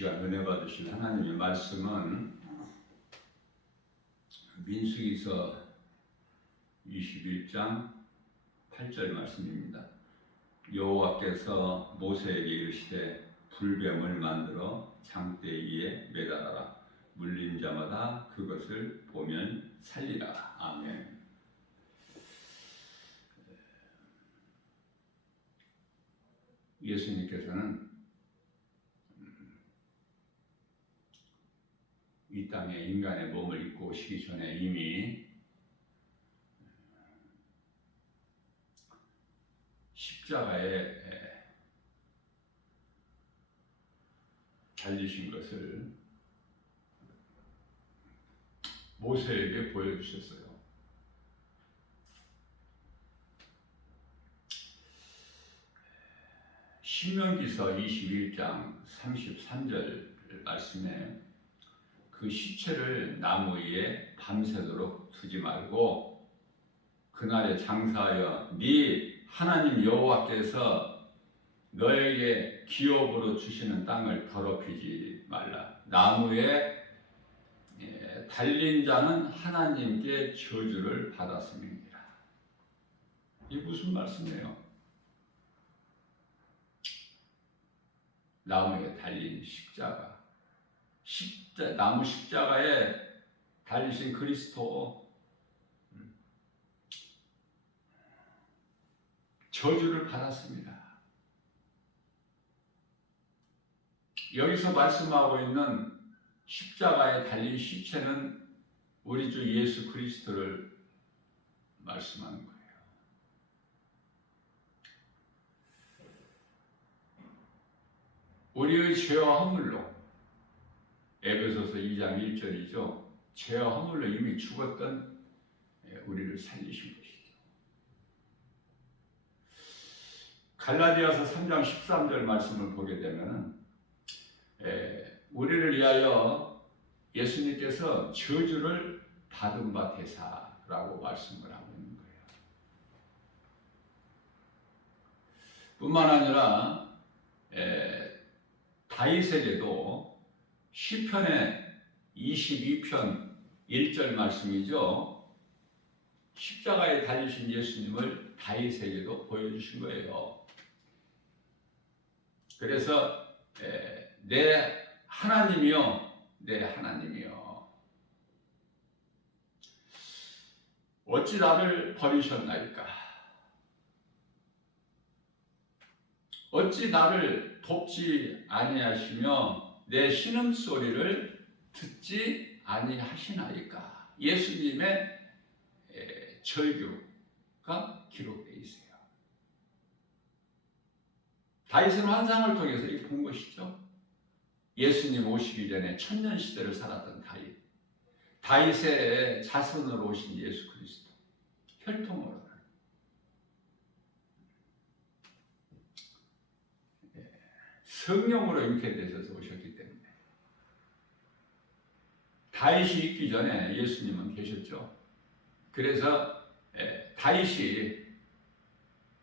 시간 은혜 받으실 하나님의 말씀은 민수기서 21장 8절 말씀입니다. 여호와께서 모세에게 이르시되 불뱀을 만들어 장대 위에 매달아라. 물린 자마다 그것을 보면 살리라. 아멘. 예수님께서는 이 땅에 인간의 몸을 입고 오시기 전에 이미 십자가에 달리신 것을 모세에게 보여주셨어요. 신명기서 21장 33절 말씀에 그 시체를 나무 위에 밤새도록 두지 말고 그날에 장사하여 네 하나님 여호와께서 너에게 기업으로 주시는 땅을 더럽히지 말라. 나무에 달린 자는 하나님께 저주를 받았음이니라. 이게 무슨 말씀이에요? 나무에 달린 십자가, 나무 십자가에 달리신 그리스도, 저주를 받았습니다. 여기서 말씀하고 있는 십자가에 달린 시체는 우리 주 예수 그리스도를 말씀하는 거예요. 우리의 죄와 허물로, 에베소서 2장 1절이죠. 죄와 허물로 이미 죽었던 우리를 살리신 것이죠. 갈라디아서 3장 13절 말씀을 보게 되면 우리를 위하여 예수님께서 저주를 받은 바 되사라고 말씀을 하고 있는 거예요. 뿐만 아니라 다윗에게도 시편의 22편 1절 말씀이죠. 십자가에 달리신 예수님을 다윗에게도 보여주신 거예요. 그래서 내 하나님이여, 내 하나님이여, 어찌 나를 버리셨나이까? 어찌 나를 돕지 아니하시며 내 신음소리를 듣지 아니하시나이까? 예수님의 절규가 기록되어 있어요. 다윗은 환상을 통해서 이렇게 본 것이죠. 예수님 오시기 전에 천년시대를 살았던 다윗, 다윗의 자손으로 오신 예수 그리스도, 혈통으로 성령으로 잉태되셔서 오셨기 때문에 다윗이 있기 전에 예수님은 계셨죠. 그래서 다윗이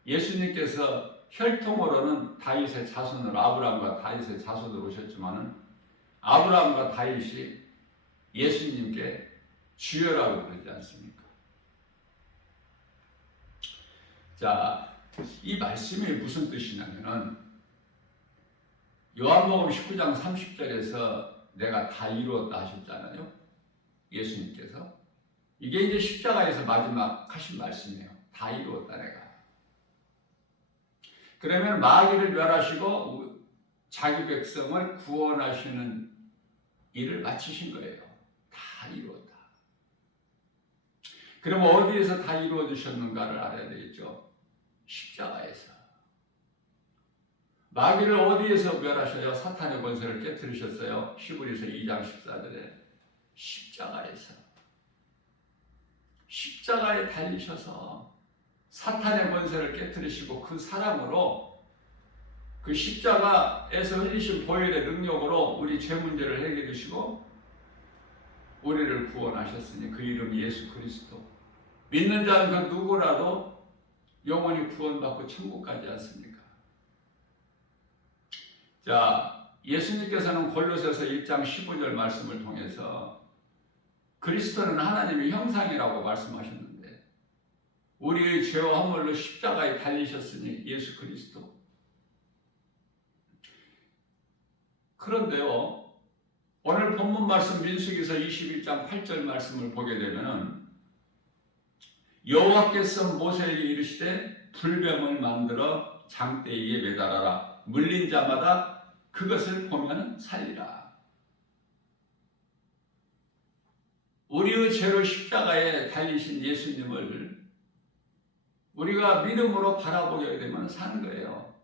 예수님께서 혈통으로는 다윗의 자손으로, 아브라함과 다윗의 자손으로 오셨지만은 아브라함과 다윗이 예수님께 주여라고 그러지 않습니까? 자, 이 말씀이 무슨 뜻이냐면은 요한복음 19장 30절에서 내가 다 이루었다 하셨잖아요. 예수님께서. 이게 이제 십자가에서 마지막 하신 말씀이에요. 다 이루었다 내가. 그러면 마귀를 멸하시고 자기 백성을 구원하시는 일을 마치신 거예요. 다 이루었다. 그럼 어디에서 다 이루어주셨는가를 알아야 되겠죠. 십자가에서. 마귀를 어디에서 멸하셔요? 사탄의 권세를 깨뜨리셨어요. 히브리서 2장 14절에 십자가에서. 십자가에 달리셔서 사탄의 권세를 깨뜨리시고 그 사랑으로, 그 십자가에서 흘리신 보혈의 능력으로 우리 죄 문제를 해결해 주시고 우리를 구원하셨으니 그 이름이 예수 그리스도. 믿는 자는 그 누구라도 영원히 구원받고 천국 가지 않습니까? 자, 예수님께서는 골로새서 1장 15절 말씀을 통해서 그리스도는 하나님의 형상이라고 말씀하셨는데 우리의 죄와 허물로 십자가에 달리셨으니 예수 그리스도. 그런데요, 오늘 본문 말씀 민수기서 21장 8절 말씀을 보게 되면 여호와께서 모세에게 이르시되 불뱀을 만들어 장대 위에 매달아라. 물린 자마다 그것을 보면 살리라. 우리의 죄로 십자가에 달리신 예수님을 우리가 믿음으로 바라보게 되면 사는 거예요.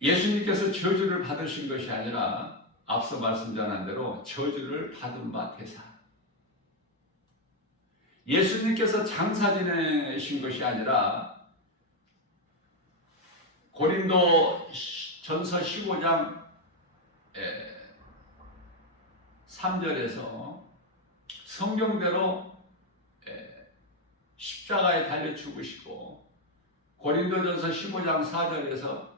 예수님께서 저주를 받으신 것이 아니라 앞서 말씀 전한 대로 저주를 받은 바 되사. 예수님께서 장사 지내신 것이 아니라 고린도 전서 15장 3절에서 성경대로 십자가에 달려 죽으시고 고린도전서 15장 4절에서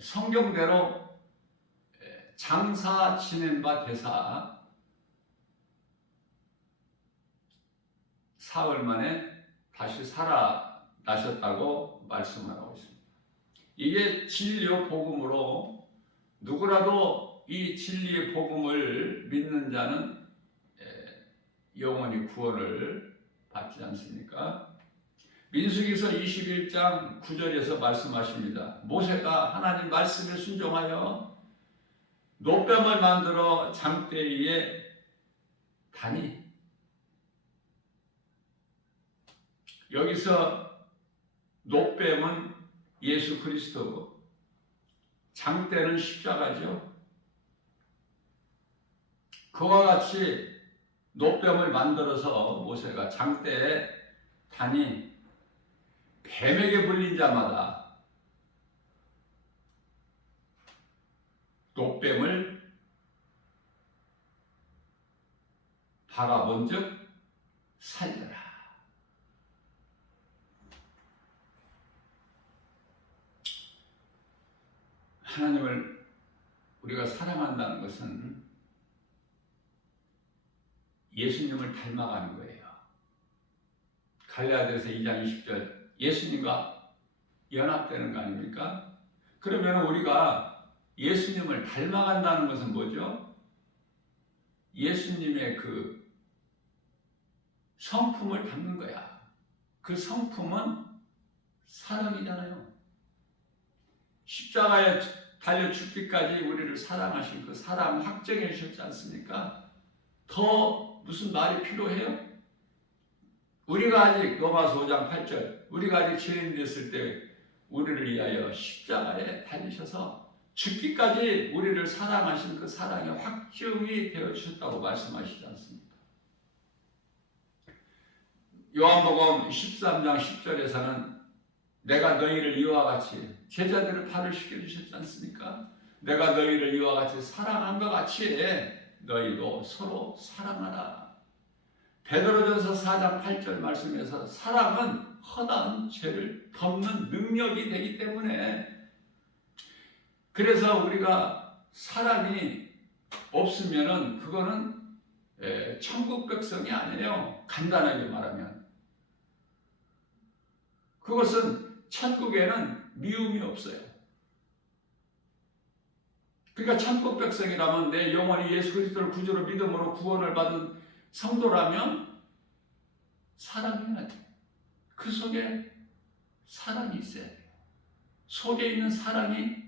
성경대로 장사 지낸 바 되사 사흘 만에 다시 살아나셨다고 말씀하고 있습니다. 이게 진리의 복음으로 누구라도 이 진리의 복음을 믿는 자는 영원히 구원을 받지 않습니까? 민수기서 21장 9절에서 말씀하십니다. 모세가 하나님 말씀에 순종하여 노뱀을 만들어 장대 위에 다니. 여기서 노뱀은 예수 그리스도고 장대는 십자가죠. 그와 같이 노뱀을 만들어서 모세가 장대에 다니 뱀에게 물린 자마다 노뱀을 바라본즉 살더라. 하나님을 우리가 사랑한다는 것은 예수님을 닮아가는 거예요. 갈라디아서 2장 20절 예수님과 연합되는 거 아닙니까? 그러면 우리가 예수님을 닮아간다는 것은 뭐죠? 예수님의 그 성품을 담는 거야. 그 성품은 사랑이잖아요. 십자가에 달려 죽기까지 우리를 사랑하신 그 사랑 확정해 주셨지 않습니까? 더 무슨 말이 필요해요? 우리가 아직 로마서 5장 8절 우리가 아직 죄인 됐을 때 우리를 위하여 십자가에 달리셔서 죽기까지 우리를 사랑하신 그 사랑의 확정이 되어 주셨다고 말씀하시지 않습니까? 요한복음 13장 10절에서는 내가 너희를 이와 같이 제자들을 발을 씻겨주셨지 않습니까? 내가 너희를 이와 같이 사랑한 것 같이 너희도 서로 사랑하라. 베드로전서 4장 8절 말씀에서 사랑은 허다한 죄를 덮는 능력이 되기 때문에 그래서 우리가 사랑이 없으면은 그거는 천국 백성이 아니에요. 간단하게 말하면 그것은 천국에는 미움이 없어요. 그러니까 천국 백성이라면 내 영혼이 예수 그리스도를 구주로 믿음으로 구원을 받은 성도라면 사랑해야 돼요. 그 속에 사랑이 있어야 돼요. 속에 있는 사랑이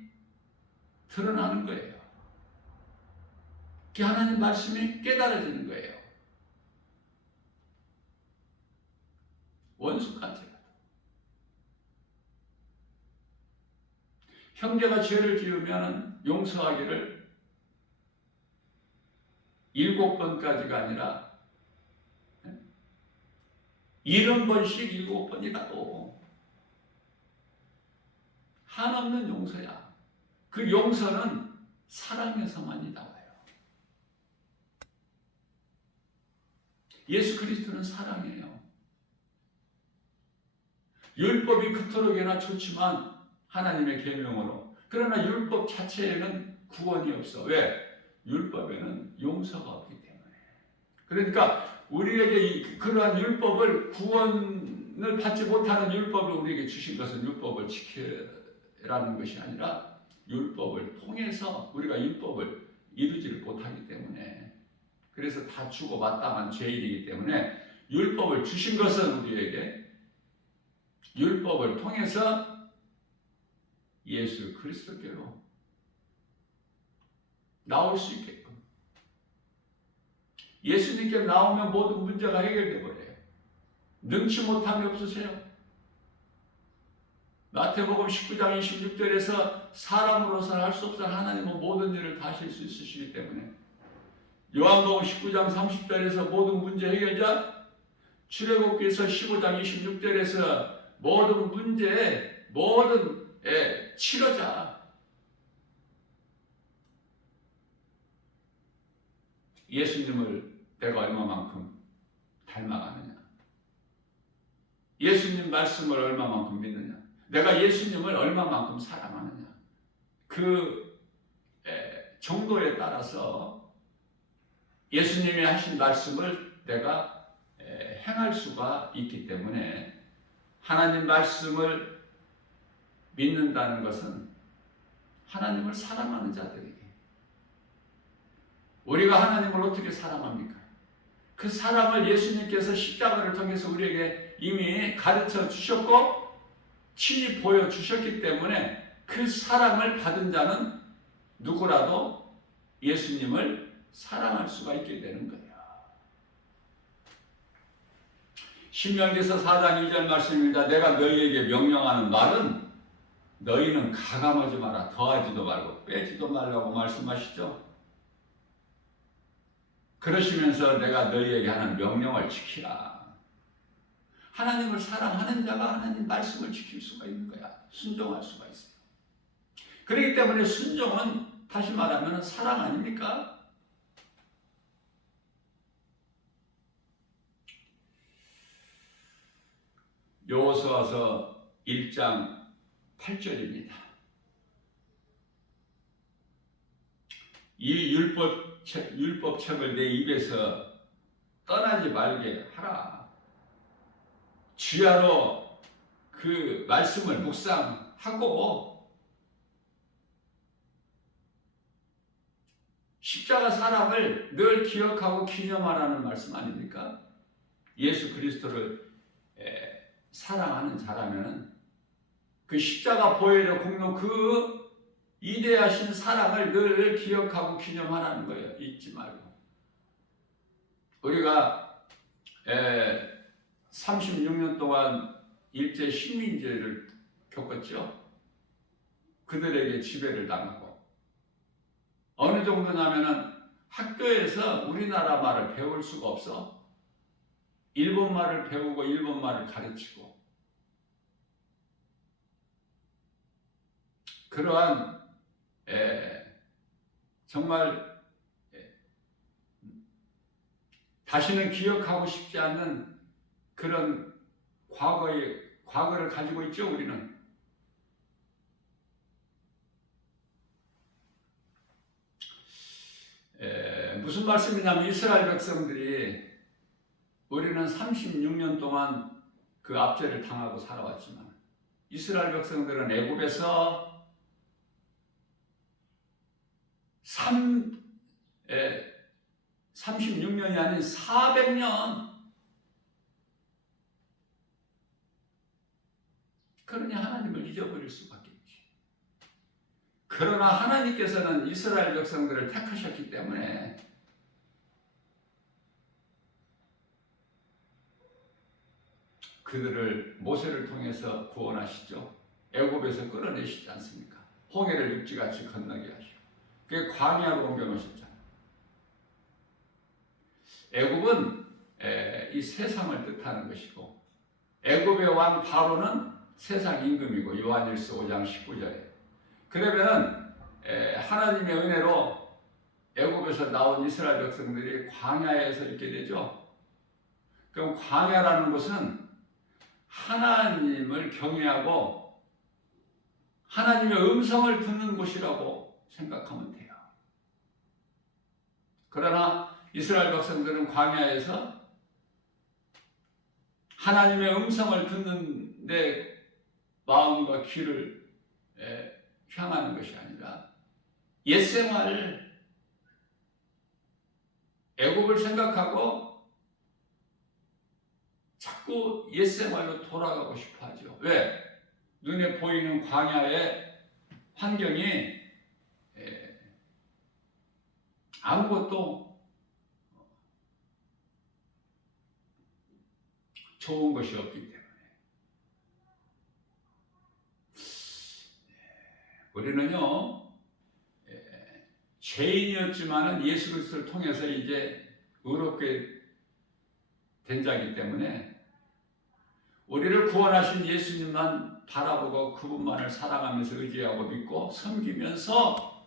드러나는 거예요. 그게 하나님 말씀이 깨달아지는 거예요. 원수까지. 형제가 죄를 지으면 용서하기를 7번까지가 아니라 70번씩 7번이라도 한없는 용서야. 그 용서는 사랑에서만이 나와요. 예수 그리스도는 사랑이에요. 율법이 그토록이나 좋지만 하나님의 계명으로. 그러나 율법 자체에는 구원이 없어. 왜? 율법에는 용서가 없기 때문에. 그러니까 우리에게 그러한 율법을, 구원을 받지 못하는 율법을 우리에게 주신 것은 율법을 지키라는 것이 아니라 율법을 통해서 우리가 율법을 이루지를 못하기 때문에, 그래서 다 주고 마땅한 죄인이기 때문에 율법을 주신 것은 우리에게 율법을 통해서 예수 그리스도께로 나올 수 있게끔, 예수님께 나오면 모든 문제가 해결돼 버려요. 능치 못함이 없으세요? 마태복음 19장 26절에서 사람으로서는 할 수 없는 하나님은 모든 일을 다 하실 수 있으시기 때문에, 요한복음 19장 30절에서 모든 문제 해결자, 출애굽기서 15장 26절에서 모든 문제의 모든 치료자, 예수님을 내가 얼마만큼 닮아가느냐, 예수님 말씀을 얼마만큼 믿느냐, 내가 예수님을 얼마만큼 사랑하느냐, 그 정도에 따라서 예수님이 하신 말씀을 내가 행할 수가 있기 때문에, 하나님 말씀을 믿는다는 것은 하나님을 사랑하는 자들에게, 우리가 하나님을 어떻게 사랑합니까? 그 사랑을 예수님께서 십자가를 통해서 우리에게 이미 가르쳐 주셨고 친히 보여주셨기 때문에, 그 사랑을 받은 자는 누구라도 예수님을 사랑할 수가 있게 되는 거예요. 신명기서 4장 2절 말씀입니다. 내가 너희에게 명령하는 말은 너희는 가감하지 마라, 더하지도 말고 빼지도 말라고 말씀하시죠. 그러시면서 내가 너희에게 하는 명령을 지키라. 하나님을 사랑하는 자가 하나님 말씀을 지킬 수가 있는 거야. 순종할 수가 있어요. 그렇기 때문에 순종은 다시 말하면 사랑 아닙니까? 여호수아서 1장 8절입니다. 이 율법책을 내 입에서 떠나지 말게 하라. 주야로 그 말씀을 묵상하고 십자가 사랑을 늘 기억하고 기념하라는 말씀 아닙니까? 예수 그리스도를 사랑하는 자라면 그 십자가 보혈의 공로, 그 이대하신 사랑을 늘 기억하고 기념하라는 거예요. 잊지 말고. 우리가 36년 동안 일제 식민지를 겪었죠. 그들에게 지배를 당하고, 어느 정도냐면은 학교에서 우리나라 말을 배울 수가 없어. 일본 말을 배우고 일본 말을 가르치고, 그러한 정말 다시는 기억하고 싶지 않는 그런 과거를 가지고 있죠. 우리는 무슨 말씀이냐면, 이스라엘 백성들이, 우리는 36년 동안 그 압제를 당하고 살아왔지만 이스라엘 백성들은 애굽에서 36년이 아닌 400년, 그러니 하나님을 잊어버릴 수밖에 없지. 그러나 하나님께서는 이스라엘 백성들을 택하셨기 때문에 그들을 모세를 통해서 구원하시죠. 애굽에서 끌어내시지 않습니까? 홍해를 육지같이 건너게 하시고, 그게 광야로 옮겨놓으셨잖아요. 애굽은 이 세상을 뜻하는 것이고, 애굽의 왕 바로는 세상 임금이고, 요한일서 5장 19절에. 그러면은 하나님의 은혜로 애굽에서 나온 이스라엘 백성들이 광야에서 있게 되죠. 그럼 광야라는 곳은 하나님을 경외하고 하나님의 음성을 듣는 곳이라고 생각하면 돼요. 그러나 이스라엘 백성들은 광야에서 하나님의 음성을 듣는 내 마음과 귀를 향하는 것이 아니라 옛생활, 애굽을 생각하고 자꾸 옛생활로 돌아가고 싶어 하죠. 왜? 눈에 보이는 광야의 환경이 아무것도 좋은 것이 없기 때문에. 우리는요, 죄인이었지만은 예수 그리스도를 통해서 이제 의롭게 된 자이기 때문에 우리를 구원하신 예수님만 바라보고 그분만을 사랑하면서 의지하고 믿고 섬기면서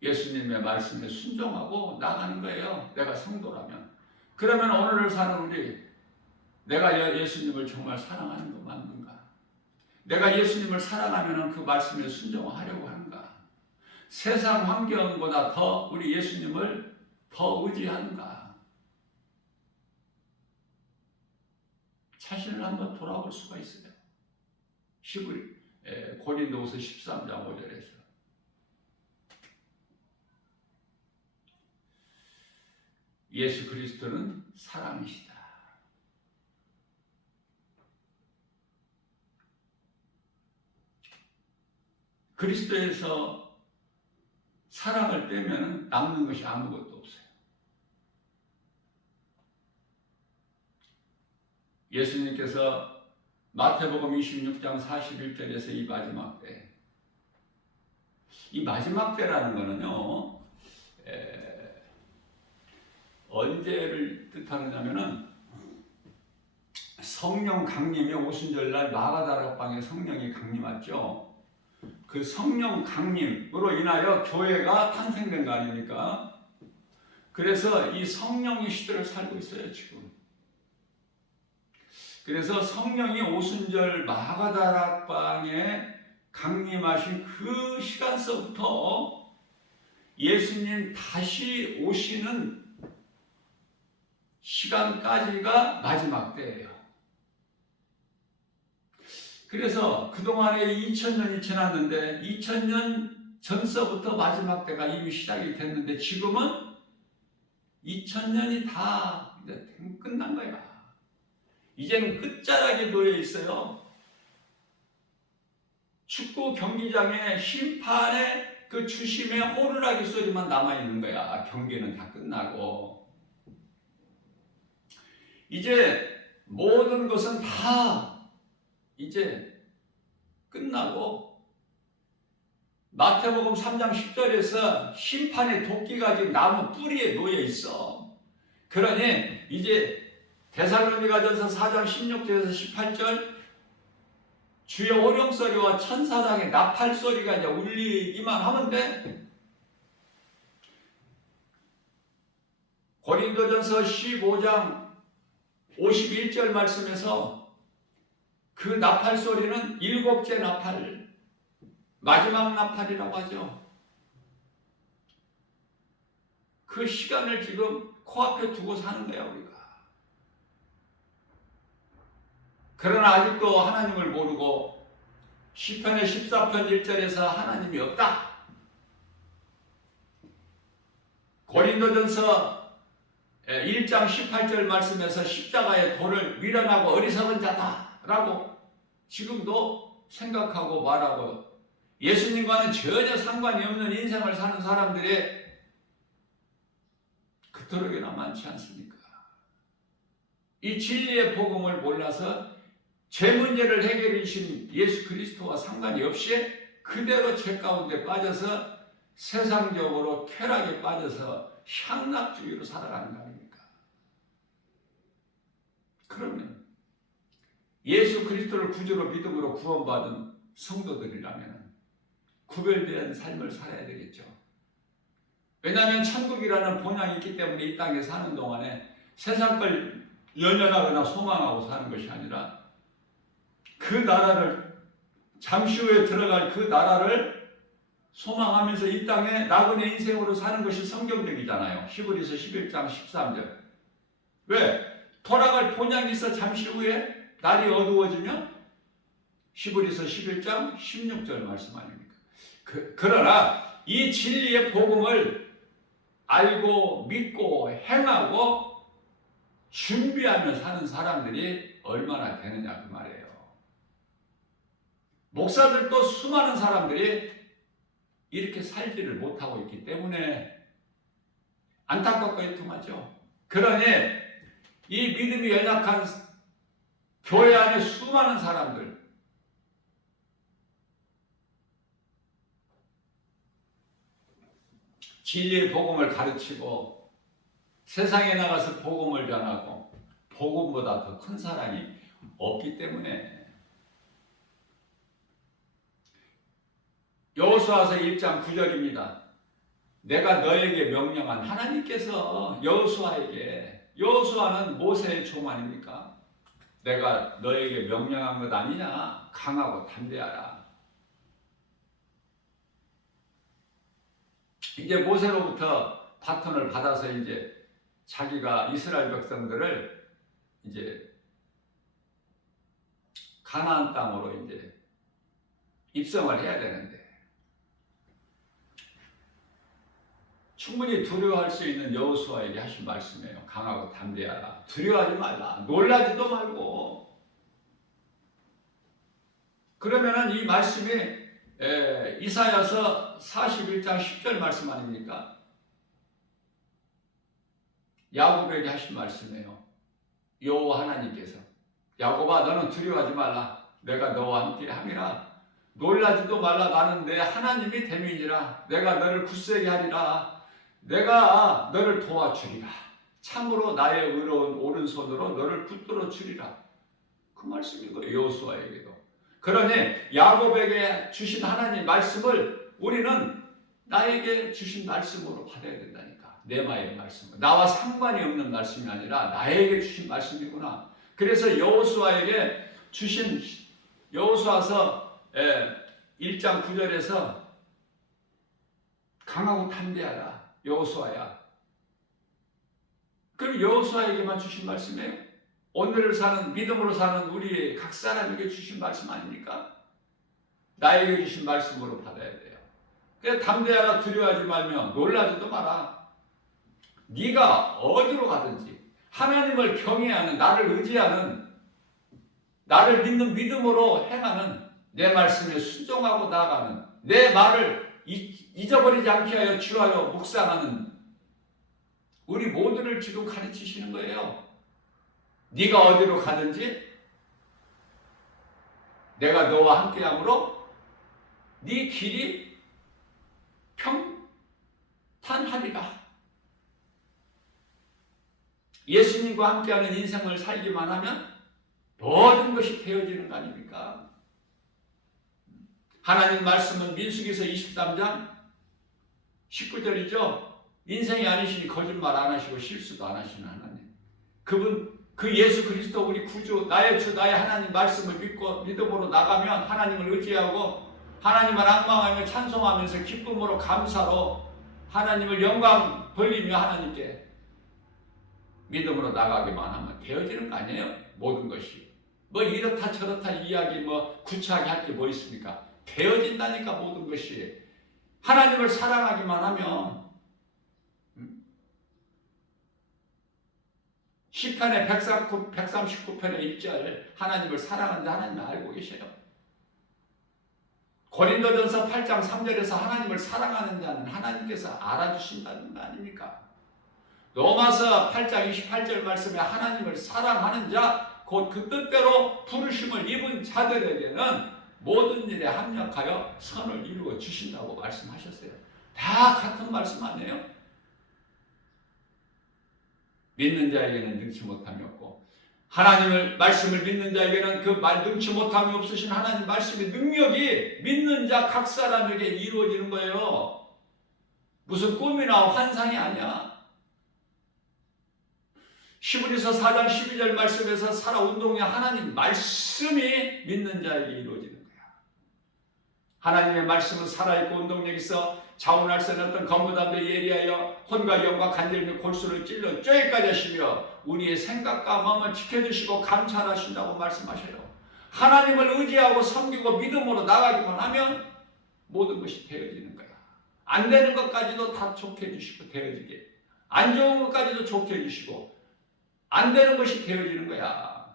예수님의 말씀에 순종하고 나가는 거예요. 내가 성도라면. 그러면 오늘을 사는 우리, 내가 예수님을 정말 사랑하는 거 맞는가? 내가 예수님을 사랑하면 그 말씀에 순종하려고 하는가? 세상 환경보다 더 우리 예수님을 더 의지하는가? 자신을 한번 돌아볼 수가 있어요. 고린도후서 13장 5절에서 예수 그리스도는 사랑이시다. 그리스도에서 사랑을 빼면 남는 것이 아무것도 없어요. 예수님께서 마태복음 26장 41절에서 이 마지막 때, 이 마지막 때라는 것은요, 언제를 뜻하느냐면은 성령 강림의 오순절날 마가다락방에 성령이 강림했죠. 그 성령 강림으로 인하여 교회가 탄생된 거 아닙니까? 그래서 이 성령의 시대를 살고 있어요, 지금. 그래서 성령이 오순절 마가다락방에 강림하신 그 시간서부터 예수님 다시 오시는 시간까지가 마지막 때예요. 그래서 그동안에 2000년이 지났는데 2000년 전서부터 마지막 때가 이미 시작이 됐는데 지금은 2000년이 다 이제 끝난 거야. 이제는 끝자락에 놓여 있어요. 축구 경기장에 심판의 그 주심의 호루라기 소리만 남아있는 거야. 경기는 다 끝나고. 이제 모든 것은 다 이제 끝나고 마태복음 3장 10절에서 심판의 도끼가 지금 나무 뿌리에 놓여 있어. 그러니 이제 데살로니가전서 4장 16절에서 18절 주의 호령소리와 천사장의 나팔소리가 이제 울리기만 하면 돼. 고린도전서 15장 51절 말씀에서 그 나팔 소리는 7째 나팔, 마지막 나팔이라고 하죠. 그 시간을 지금 코앞에 두고 사는 거야, 우리가. 그러나 아직도 하나님을 모르고 시편의 14편 1절에서 하나님이 없다. 고린도전서 1장 18절 말씀에서 십자가의 도를 미련하고 어리석은 자다라고 지금도 생각하고 말하고 예수님과는 전혀 상관이 없는 인생을 사는 사람들이 그토록이나 많지 않습니까? 이 진리의 복음을 몰라서 죄 문제를 해결해 주신 예수 그리스도와 상관이 없이 그대로 죄 가운데 빠져서 세상적으로 쾌락에 빠져서 향락주의로 살아가는 거 아닙니까? 그러면 예수 그리스도를 구주로 믿음으로 구원받은 성도들이라면 구별된 삶을 살아야 되겠죠. 왜냐하면 천국이라는 본향이 있기 때문에 이 땅에 사는 동안에 세상 걸 연연하거나 소망하고 사는 것이 아니라 그 나라를, 잠시 후에 들어갈 그 나라를 소망하면서 이 땅에 나그네 인생으로 사는 것이 성경적이잖아요. 히브리서 11장 13절. 왜? 돌아갈 본향이 있어 잠시 후에 날이 어두워지면 히브리서 11장 16절 말씀 아닙니까? 그러나 이 진리의 복음을 알고 믿고 행하고 준비하며 사는 사람들이 얼마나 되느냐 그 말이에요. 목사들도 수많은 사람들이 이렇게 살지를 못하고 있기 때문에 안타깝고 애통하죠. 그러니 이 믿음이 연약한 교회 안에 수많은 사람들, 진리의 복음을 가르치고 세상에 나가서 복음을 전하고 복음보다 더 큰 사랑이 없기 때문에 여호수아서 1장 9절입니다. 내가 너에게 명령한 하나님께서 여호수아에게, 여호수아는 모세의 종 아닙니까? 내가 너에게 명령한 것 아니냐? 강하고 담대하라. 이제 모세로부터 바톤을 받아서 이제 자기가 이스라엘 백성들을 이제 가나안 땅으로 이제 입성을 해야 되는데 충분히 두려워할 수 있는 여호수아에게 하신 말씀이에요. 강하고 담대하라. 두려워하지 말라. 놀라지도 말고. 그러면은 이 말씀이 이사야서 41장 10절 말씀 아닙니까? 야곱에게 하신 말씀이에요. 여호와 하나님께서 야곱아 너는 두려워하지 말라. 내가 너와 함께 함이라. 놀라지도 말라. 나는 내 하나님이 됨이니라. 내가 너를 굳세게 하리라. 내가 너를 도와주리라. 참으로 나의 의로운 오른손으로 너를 붙들어 주리라. 그 말씀인 거예요. 여호수아에게도. 그러니 야곱에게 주신 하나님 말씀을 우리는 나에게 주신 말씀으로 받아야 된다니까. 내마의 말씀. 나와 상관이 없는 말씀이 아니라 나에게 주신 말씀이구나. 그래서 여호수아에게 주신 여호수아서 1장 9절에서 강하고 담대하라. 여호수아야. 그럼 여호수아에게만 주신 말씀이에요? 오늘을 사는, 믿음으로 사는 우리 각 사람에게 주신 말씀 아닙니까? 나에게 주신 말씀으로 받아야 돼요. 그래서 담대하라. 두려워하지 말며 놀라지도 마라. 네가 어디로 가든지 하나님을 경외하는, 나를 의지하는, 나를 믿는 믿음으로 행하는, 내 말씀에 순종하고 나아가는, 내 말을 잊어버리지 않게 하여 주하여 묵상하는 우리 모두를 지금 가르치시는 거예요. 네가 어디로 가든지 내가 너와 함께함으로 네 길이 평탄하리라. 예수님과 함께하는 인생을 살기만 하면 모든 것이 되어지는 거 아닙니까? 하나님 말씀은 민수기서 23장 19절이죠. 인생이 아니시니 거짓말 안 하시고 실수도 안 하시는 하나님. 그분, 그 예수 그리스도 우리 구주, 나의 주, 나의 하나님 말씀을 믿고 믿음으로 나가면 하나님을 의지하고 하나님을 앙망하며 찬송하면서 기쁨으로 감사로 하나님을 영광 돌리며 하나님께 믿음으로 나가기만 하면 되어지는 거 아니에요? 모든 것이. 뭐 이렇다 저렇다 이야기 뭐 구차하게 할 게 뭐 있습니까? 되어진다니까 모든 것이. 하나님을 사랑하기만 하면. 시편의 139편의 1절 하나님을 사랑하는데 하나님을 알고 계셔요. 고린도전서 8장 3절에서 하나님을 사랑하는 자는 하나님께서 알아주신다는 거 아닙니까? 로마서 8장 28절 말씀에 하나님을 사랑하는 자, 곧 그 뜻대로 부르심을 입은 자들에게는 모든 일에 합력하여 선을 이루어 주신다고 말씀하셨어요. 다 같은 말씀 아니에요? 믿는 자에게는 능치 못함이 없고 하나님을 말씀을 믿는 자에게는 그 능치 못함이 없으신 하나님 말씀의 능력이 믿는 자 각 사람에게 이루어지는 거예요. 무슨 꿈이나 환상이 아니야. 히브리서 4장 12절 말씀에서 살아 운동이 하나님 말씀이 믿는 자에게 이루어지는 거야. 하나님의 말씀은 살아있고 운동력 있어 자운할선 어떤 건부담배 예리하여 혼과 영과 간절 및 골수를 찔러 뼈에까지 하시며 우리의 생각과 마음을 지켜주시고 감찰하신다고 말씀하셔요. 하나님을 의지하고 섬기고 믿음으로 나가기만 하면 모든 것이 되어지는 거야. 안 되는 것까지도 다 좋게 해주시고 되어지게, 안 좋은 것까지도 좋게 해주시고 안 되는 것이 되어지는 거야.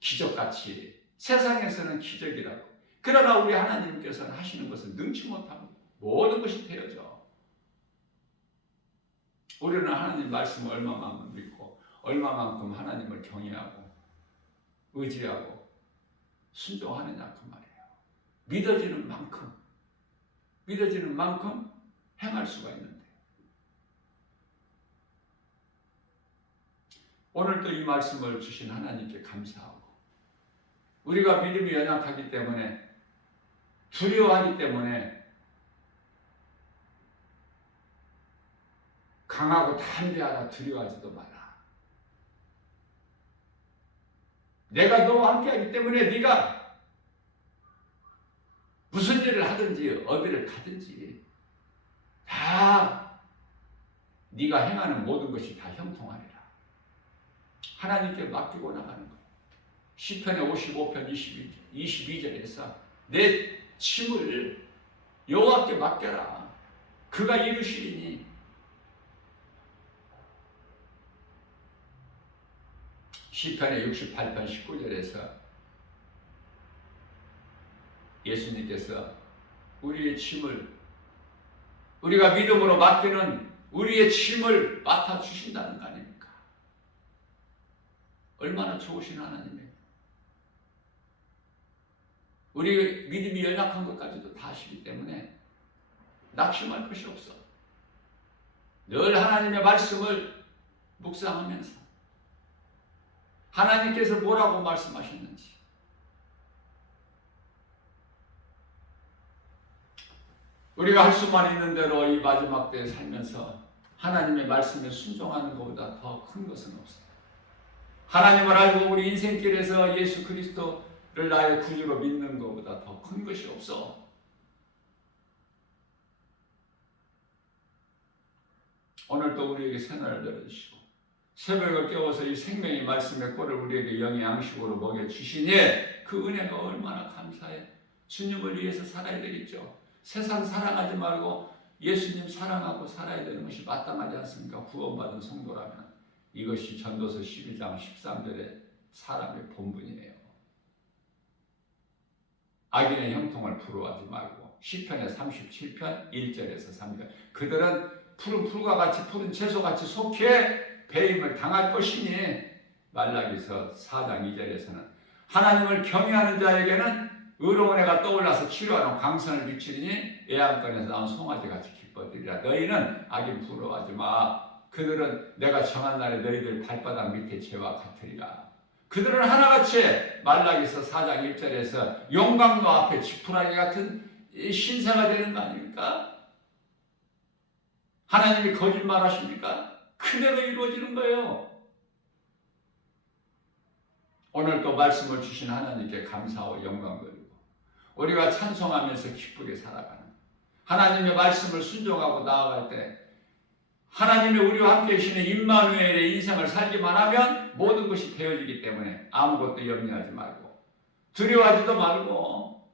기적같이. 세상에서는 기적이라고. 그러나 우리 하나님께서는 하시는 것은 능치 못합니다. 모든 것이 되어져. 우리는 하나님 말씀을 얼마만큼 믿고 얼마만큼 하나님을 경외하고 의지하고 순종하느냐 그 말이에요. 믿어지는 만큼 행할 수가 있는데, 오늘도 이 말씀을 주신 하나님께 감사하고, 우리가 믿음이 연약하기 때문에 두려워하기 때문에 강하고 담대하라, 두려워하지도 마라. 내가 너와 함께하기 때문에 네가 무슨 일을 하든지 어디를 가든지 다 네가 행하는 모든 것이 다 형통하리라. 하나님께 맡기고 나가는 거예요. 시편의 55편 22절에서 내 짐을 여호와께 맡겨라. 그가 이루시리니. 시편의 68편 19절에서 예수님께서 우리의 짐을, 우리가 믿음으로 맡기는 우리의 짐을 맡아주신다는 거 아닙니까? 얼마나 좋으신 하나님이에요. 우리 믿음이 연약한 것까지도 다 아시기 때문에 낙심할 것이 없어. 늘 하나님의 말씀을 묵상하면서 하나님께서 뭐라고 말씀하셨는지, 우리가 할 수만 있는 대로 이 마지막 때에 살면서 하나님의 말씀에 순종하는 것보다 더 큰 것은 없어요. 하나님을 알고 우리 인생길에서 예수 그리스도를 나의 구주로 믿는 것보다 더 큰 것이 없어. 오늘도 우리에게 새날을 열어주시고 새벽을 깨워서 이 생명의 말씀의 꼴을 우리에게 영의 양식으로 먹여주시니 그 은혜가 얼마나 감사해. 주님을 위해서 살아야 되겠죠. 세상 사랑하지 말고 예수님 사랑하고 살아야 되는 것이 마땅하지 않습니까? 구원받은 성도라면. 이것이 전도서 12장 13절의 사람의 본분이에요. 악인의 형통을 부러워하지 말고, 시편의 37편 1절에서 3절, 그들은 푸른 풀과 같이 푸른 채소같이 속해 배임을 당할 것이니, 말라기서 4장 2절에서는 하나님을 경외하는 자에게는 의로운 해가 떠올라서 치료하는 광선을 비추리니 애암간에서 나온 송아지같이 기뻐지리라. 너희는 악인 부러워하지 마. 그들은 내가 정한 날에 너희들 발바닥 밑에 재와 같으리라. 그들은 하나같이, 말라기서 4장 1절에서 용광로 앞에 지푸라기 같은 신사가 되는 거 아닙니까? 하나님이 거짓말하십니까? 그대로 이루어지는 거예요. 오늘 또 말씀을 주신 하나님께 감사하고 영광 돌리고 우리가 찬송하면서 기쁘게 살아가는, 하나님의 말씀을 순종하고 나아갈 때 하나님이 우리와 함께 계시는 임마누엘의 인생을 살기만 하면 모든 것이 되어지기 때문에 아무것도 염려하지 말고 두려워하지도 말고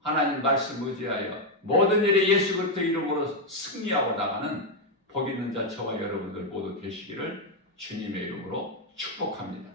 하나님 말씀 의지하여 모든 일에 예수 그리스도 이름으로 승리하고 나가는 복 있는 자 저와 여러분들 모두 되시기를 주님의 이름으로 축복합니다.